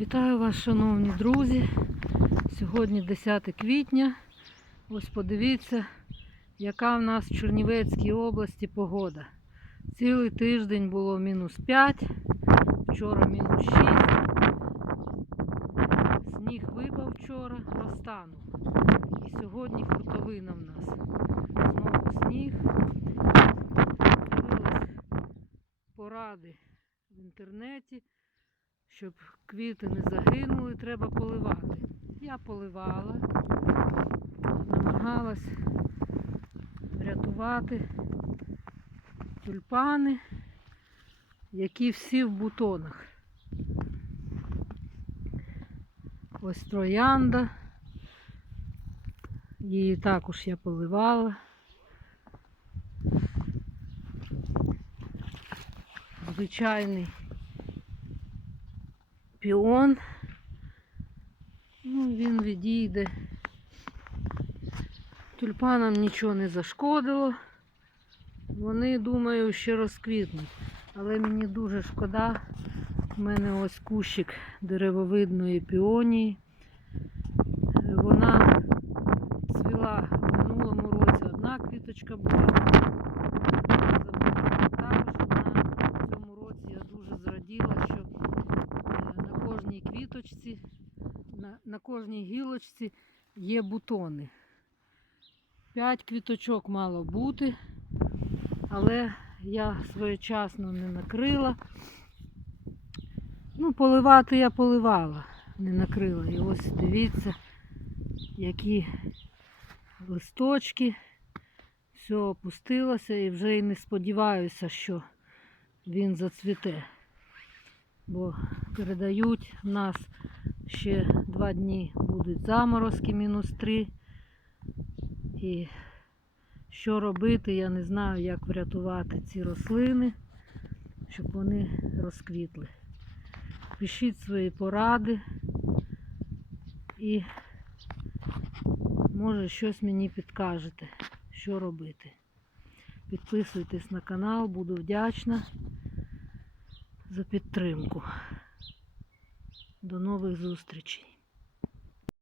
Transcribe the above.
Вітаю вас, шановні друзі. Сьогодні 10 квітня. Ось подивіться, яка в нас в Чернівецькій області погода. Цілий тиждень було мінус 5, вчора мінус 6. Сніг випав вчора, розтанув. І сьогодні хуртовина в нас. Знову сніг. Дивилась поради в інтернеті щоб квіти не загинули, треба поливати. Я поливала, намагалась врятувати тюльпани, які всі в бутонах. Ось троянда. Її також я поливала. Звичайний піон. Ну, він відійде. Тюльпанам нічого не зашкодило. Вони, думаю, ще розквітнуть. Але мені дуже шкода. У мене ось кущик деревовидної піонії. Вона цвіла в минулому році одна квіточка була. Також вона в цьому році я дуже зраділа, що е, на кожній квіточці, на, на кожній гілочці є бутони. П'ять квіточок мало бути, але я своєчасно не накрила. Ну, поливати я поливала, не накрила. І ось дивіться, які листочки. Все опустилося і вже і не сподіваюся, що він зацвіте бо передають в нас ще два дні будуть заморозки мінус 3. І що робити, я не знаю, як врятувати ці рослини, щоб вони розквітли. Пишіть свої поради і може щось мені підкажете, що робити. Підписуйтесь на канал, буду вдячна за підтримку. До нових зустрічей.